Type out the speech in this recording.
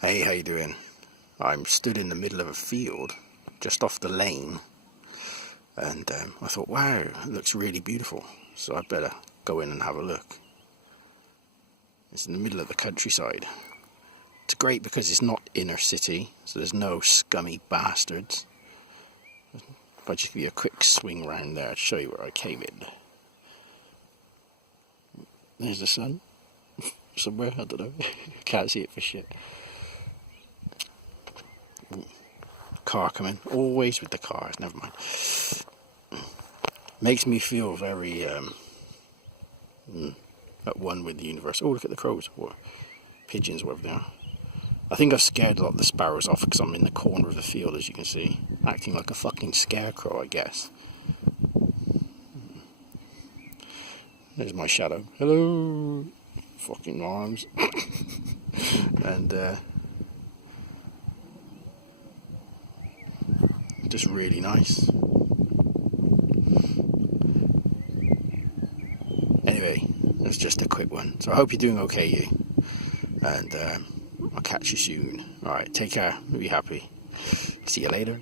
Hey, how you doing? I'm stood in the middle of a field, just off the lane, and I thought, wow, it looks really beautiful, so I'd better go in and have a look. It's in the middle of the countryside. It's great because it's not inner city, so there's no scummy bastards. If I just give you a quick swing round there to show you where I came in. There's the sun. Somewhere, I don't know. Can't see it for shit. Car coming, always with the cars, never mind. Makes me feel very at one with the universe. Oh, look at the crows, or pigeons, whatever they are. I think I've scared a lot of the sparrows off because I'm in the corner of the field, as you can see. Acting like a fucking scarecrow, I guess. There's my shadow. Hello! Fucking arms. And, just really nice. Anyway, that's just a quick one. So I hope you're doing okay, you. And I'll catch you soon. Alright, take care. Be happy. See you later.